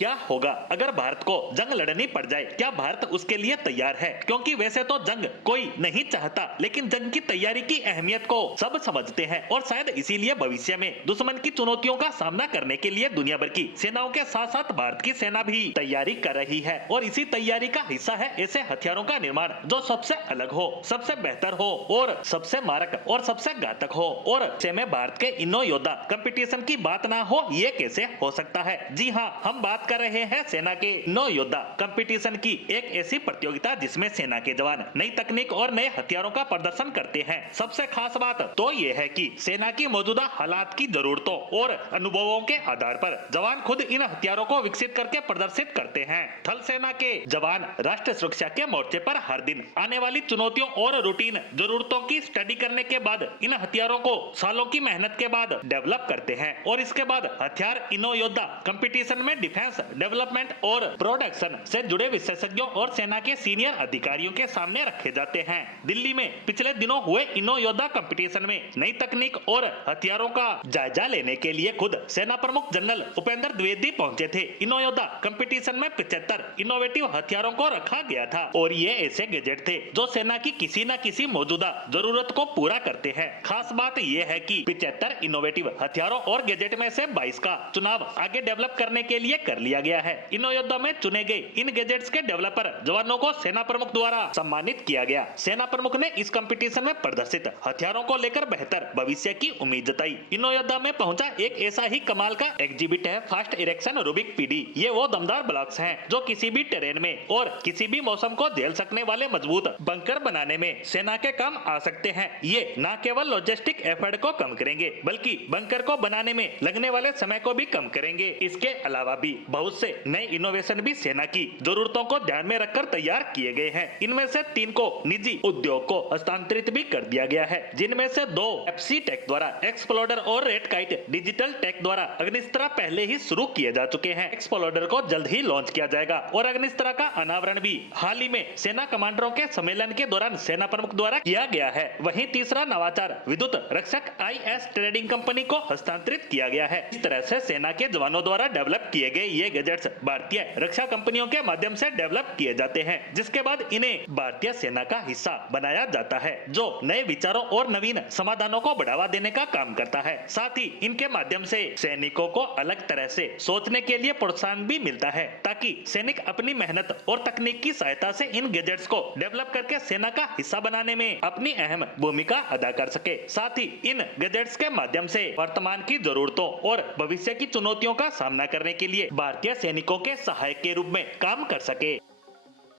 क्या होगा अगर भारत को जंग लड़नी पड़ जाए? क्या भारत उसके लिए तैयार है? क्योंकि वैसे तो जंग कोई नहीं चाहता, लेकिन जंग की तैयारी की अहमियत को सब समझते हैं और शायद इसीलिए भविष्य में दुश्मन की चुनौतियों का सामना करने के लिए दुनिया भर की सेनाओं के साथ साथ भारत की सेना भी तैयारी कर रही है। और इसी तैयारी का हिस्सा है ऐसे हथियारों का निर्माण जो सबसे अलग हो, सबसे बेहतर हो और सबसे मारक और सबसे घातक हो। और ऐसे में भारत के इनो योद्धा कंपटीशन की बात ना हो, ये कैसे हो सकता है? जी हाँ, हम बात कर रहे हैं सेना के नौ योद्धा कंपटीशन की, एक ऐसी प्रतियोगिता जिसमें सेना के जवान नई तकनीक और नए हथियारों का प्रदर्शन करते हैं। सबसे खास बात तो ये है कि सेना की मौजूदा हालात की जरूरतों और अनुभवों के आधार पर जवान खुद इन हथियारों को विकसित करके प्रदर्शित करते हैं। थल सेना के जवान राष्ट्र सुरक्षा के मोर्चे पर हर दिन आने वाली चुनौतियों और रूटीन जरूरतों की स्टडी करने के बाद इन हथियारों को सालों की मेहनत के बाद डेवलप करते हैं और इसके बाद हथियार इनो योद्धा कंपटीशन में डिफेंस डेवलपमेंट और प्रोडक्शन से जुड़े विशेषज्ञों और सेना के सीनियर अधिकारियों के सामने रखे जाते हैं। दिल्ली में पिछले दिनों हुए इनो योद्धा कंपटीशन में नई तकनीक और हथियारों का जायजा लेने के लिए खुद सेना प्रमुख जनरल उपेंद्र द्विवेदी पहुंचे थे। इनो योद्धा कंपटीशन में 75 इनोवेटिव हथियारों को रखा गया था और ये ऐसे गैजेट थे जो सेना की किसी न किसी मौजूदा जरूरत को पूरा करते हैं। खास बात यह है कि 75 इनोवेटिव हथियारों और गैजेट में से 22 का चुनाव आगे डेवलप करने के लिए कर लिया गया है। इनो योद्धा में चुने गए इन गैजेट्स के डेवलपर जवानों को सेना प्रमुख द्वारा सम्मानित किया गया। सेना प्रमुख ने इस कंपटीशन में प्रदर्शित हथियारों को लेकर बेहतर भविष्य की उम्मीद जताई। इनो योद्धा में पहुंचा एक ऐसा ही कमाल का एग्जिबिट है फास्ट इरेक्शन रूबिक पीडी। ये वो दमदार ब्लॉक्स हैं जो किसी भी टेरेन में और किसी भी मौसम को झेल सकने वाले मजबूत बंकर बनाने में सेना के काम आ सकते हैं। ये न केवल लॉजिस्टिक एफर्ट को कम करेंगे बल्कि बंकर को बनाने में लगने वाले समय को भी कम करेंगे। इसके अलावा भी बहुत से नए इनोवेशन भी सेना की जरूरतों को ध्यान में रखकर तैयार किए गए हैं। इनमें से 3 को निजी उद्योग को हस्तांतरित भी कर दिया गया है, जिनमें से 2 एफसी टेक द्वारा एक्सप्लोडर और रेड काइट डिजिटल टेक द्वारा अग्निस्त्रा पहले ही शुरू किए जा चुके हैं। एक्सप्लोडर को जल्द ही लॉन्च किया जाएगा और अग्निस्त्रा का अनावरण भी हाल ही में सेना कमांडरों के सम्मेलन के दौरान सेना प्रमुख द्वारा किया गया है। वहीं तीसरा नवाचार विद्युत रक्षक आईएस ट्रेडिंग कंपनी को हस्तांतरित किया गया है। इस तरह से सेना के जवानों द्वारा डेवलप किए गए ये गैजेट्स भारतीय रक्षा कंपनियों के माध्यम से डेवलप किए जाते हैं, जिसके बाद इन्हें भारतीय सेना का हिस्सा बनाया जाता है, जो नए विचारों और नवीन समाधानों को बढ़ावा देने का काम करता है। साथ ही इनके माध्यम से सैनिकों को अलग तरह से सोचने के लिए प्रोत्साहन भी मिलता है, ताकि सैनिक अपनी मेहनत और तकनीक की सहायता से इन गैजेट्स को डेवलप करके सेना का हिस्सा बनाने में अपनी अहम भूमिका अदा कर सके। साथ ही इन गैजेट्स के माध्यम से वर्तमान की जरूरतों और भविष्य की चुनौतियों का सामना करने के लिए भारतीय सैनिकों के सहायक के रूप में काम कर सके।